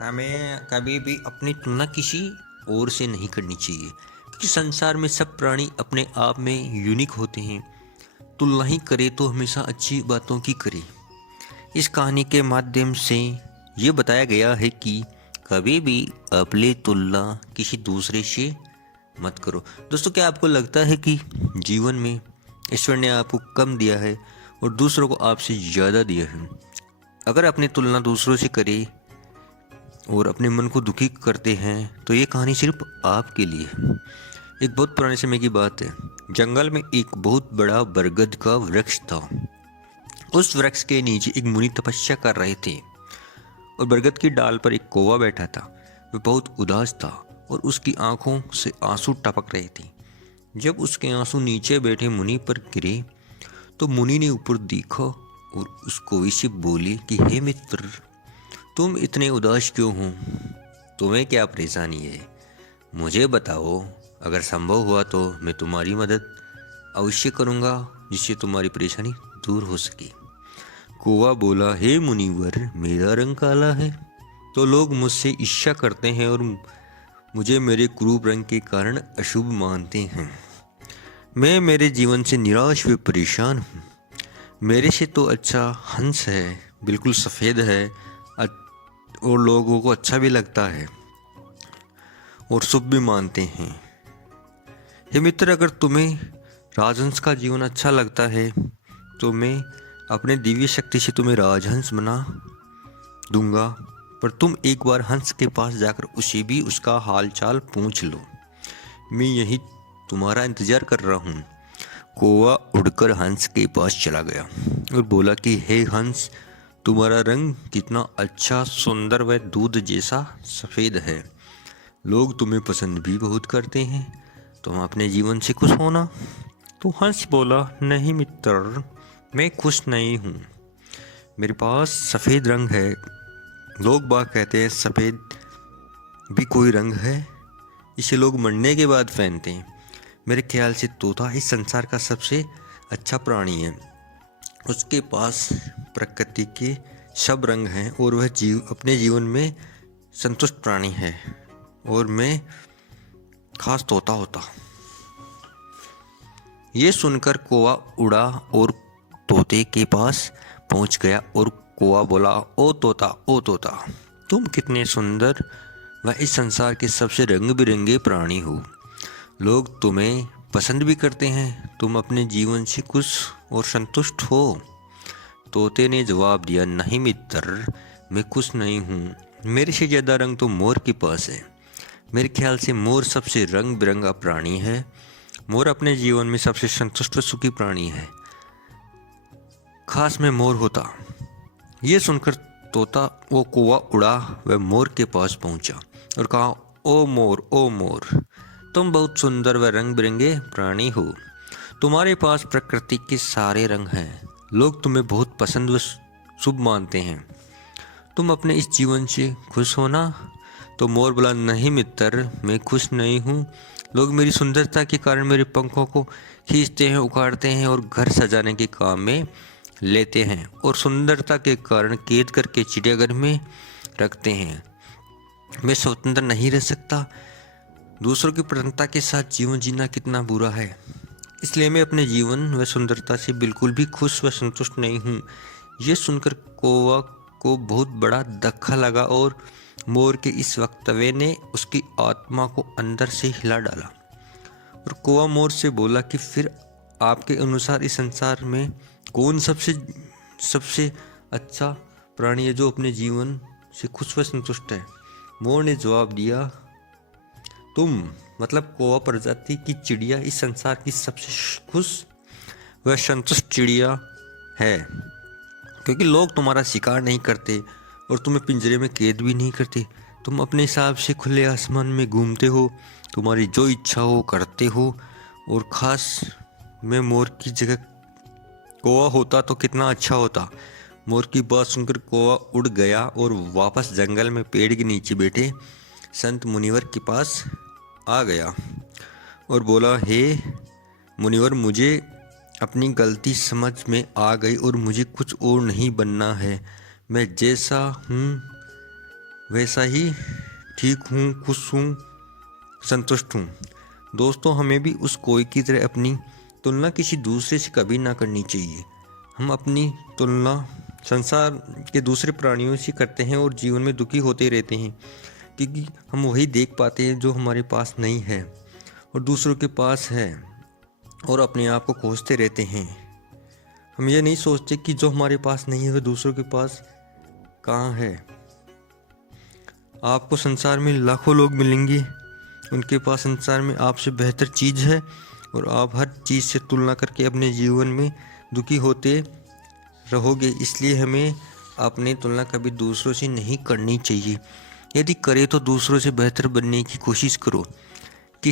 हमें कभी भी अपनी तुलना किसी और से नहीं करनी चाहिए, क्योंकि संसार में सब प्राणी अपने आप में यूनिक होते हैं। तुलना ही करे तो हमेशा अच्छी बातों की करे। इस कहानी के माध्यम से ये बताया गया है कि कभी भी अपनी तुलना किसी दूसरे से मत करो। दोस्तों, क्या आपको लगता है कि जीवन में ईश्वर ने आपको कम दिया है और दूसरों को आपसे ज़्यादा दिया है? अगर अपनी तुलना दूसरों से करे और अपने मन को दुखी करते हैं तो ये कहानी सिर्फ आपके लिए है। एक बहुत पुराने समय की बात है। जंगल में एक बहुत बड़ा बरगद का वृक्ष था। उस वृक्ष के नीचे एक मुनि तपस्या कर रहे थे और बरगद की डाल पर एक कौवा बैठा था। वह बहुत उदास था और उसकी आंखों से आंसू टपक रहे थे। जब उसके आंसू नीचे बैठे मुनि पर गिरे तो मुनि ने ऊपर देखा और उस कौवे से बोले कि हे मित्र, तुम इतने उदास क्यों हो? तुम्हें क्या परेशानी है? मुझे बताओ। अगर संभव हुआ तो मैं तुम्हारी मदद अवश्य करूँगा, जिससे तुम्हारी परेशानी दूर हो सके। कौवा बोला, हे मुनिवर, मेरा रंग काला है तो लोग मुझसे ईर्ष्या करते हैं और मुझे मेरे क्रूप रंग के कारण अशुभ मानते हैं। मैं मेरे जीवन से निराश व परेशान हूँ। मेरे से तो अच्छा हंस है, बिल्कुल सफ़ेद है और लोगों को अच्छा भी लगता है और शुभ भी मानते हैं। हे मित्र, अगर तुम्हें राजहंस का जीवन अच्छा लगता है तो मैं अपने दिव्य शक्ति से तुम्हें राजहंस बना दूंगा, पर तुम एक बार हंस के पास जाकर उसे भी उसका हालचाल पूछ लो। मैं यही तुम्हारा इंतजार कर रहा हूँ। कौवा उड़कर हंस के पास चला गया और बोला कि हे हंस, तुम्हारा रंग कितना अच्छा, सुंदर व दूध जैसा सफ़ेद है। लोग तुम्हें पसंद भी बहुत करते हैं। तुम अपने जीवन से खुश हो ना? तो हंस बोला, नहीं मित्र, मैं खुश नहीं हूँ। मेरे पास सफ़ेद रंग है। लोग बाग कहते हैं सफ़ेद भी कोई रंग है, इसे लोग मरने के बाद पहनते हैं। मेरे ख्याल से तोता इस संसार का सबसे अच्छा प्राणी है। उसके पास प्रकृति के सब रंग हैं और वह अपने जीवन में संतुष्ट प्राणी है, और मैं खास तोता होता। ये सुनकर कौवा उड़ा और तोते के पास पहुंच गया और कौवा बोला, ओ तोता, ओ तोता, तुम कितने सुंदर व इस संसार के सबसे रंग बिरंगे प्राणी हो। लोग तुम्हें पसंद भी करते हैं। तुम अपने जीवन से खुश और संतुष्ट हो? तोते ने जवाब दिया, नहीं मित्र, मैं खुश नहीं हूँ। मेरे से ज़्यादा रंग तो मोर के पास है। मेरे ख्याल से मोर सबसे रंग बिरंगा प्राणी है। मोर अपने जीवन में सबसे संतुष्ट और सुखी प्राणी है। खास में मोर होता। ये सुनकर तोता वो कौवा उड़ा वह मोर के पास पहुंचा और कहा, ओ मोर, ओ मोर, तुम बहुत सुंदर व रंग बिरंगे प्राणी हो। तुम्हारे पास प्रकृति के सारे रंग हैं। लोग तुम्हें बहुत पसंद व शुभ मानते हैं। तुम अपने इस जीवन से खुश हो ना? तो मोर बोला, नहीं मित्र, मैं खुश नहीं हूँ। लोग मेरी सुंदरता के कारण मेरे पंखों को खींचते हैं, उखाड़ते हैं और घर सजाने के काम में लेते हैं, और सुंदरता के कारण कैद करके चिड़ियाघर में रखते हैं। मैं स्वतंत्र नहीं रह सकता। दूसरों की प्रसन्नता के साथ जीवन जीना कितना बुरा है। इसलिए मैं अपने जीवन व सुंदरता से बिल्कुल भी खुश व संतुष्ट नहीं हूँ। यह सुनकर कौवा को बहुत बड़ा धक्का लगा और मोर के इस वक्तव्य ने उसकी आत्मा को अंदर से हिला डाला। और कौवा मोर से बोला कि फिर आपके अनुसार इस संसार में कौन सबसे सबसे अच्छा प्राणी है जो अपने जीवन से खुश व संतुष्ट है? मोर ने जवाब दिया, तुम, मतलब कौवा प्रजाति की चिड़िया इस संसार की सबसे खुश व संतुष्ट चिड़िया है, क्योंकि लोग तुम्हारा शिकार नहीं करते और तुम्हें पिंजरे में कैद भी नहीं करते। तुम अपने हिसाब से खुले आसमान में घूमते हो, तुम्हारी जो इच्छा हो करते हो। और ख़ास मैं मोर की जगह कौवा होता तो कितना अच्छा होता। मोर की बात सुनकर कौवा उड़ गया और वापस जंगल में पेड़ के नीचे बैठे संत मुनिवर के पास आ गया और बोला, हे मुनिवर, मुझे अपनी गलती समझ में आ गई और मुझे कुछ और नहीं बनना है। मैं जैसा हूँ वैसा ही ठीक हूँ, खुश हूँ, संतुष्ट हूँ। दोस्तों, हमें भी उस कोई की तरह अपनी तुलना किसी दूसरे से कभी ना करनी चाहिए। हम अपनी तुलना संसार के दूसरे प्राणियों से करते हैं और जीवन में दुखी होते रहते हैं, क्योंकि हम वही देख पाते हैं जो हमारे पास नहीं है और दूसरों के पास है, और अपने आप को कोसते रहते हैं। हम ये नहीं सोचते कि जो हमारे पास नहीं है वह दूसरों के पास कहाँ है। आपको संसार में लाखों लोग मिलेंगे, उनके पास संसार में आपसे बेहतर चीज़ है, और आप हर चीज़ से तुलना करके अपने जीवन में दुखी होते रहोगे। इसलिए हमें अपनी तुलना कभी दूसरों से नहीं करनी चाहिए। यदि करे तो दूसरों से बेहतर बनने की कोशिश करो।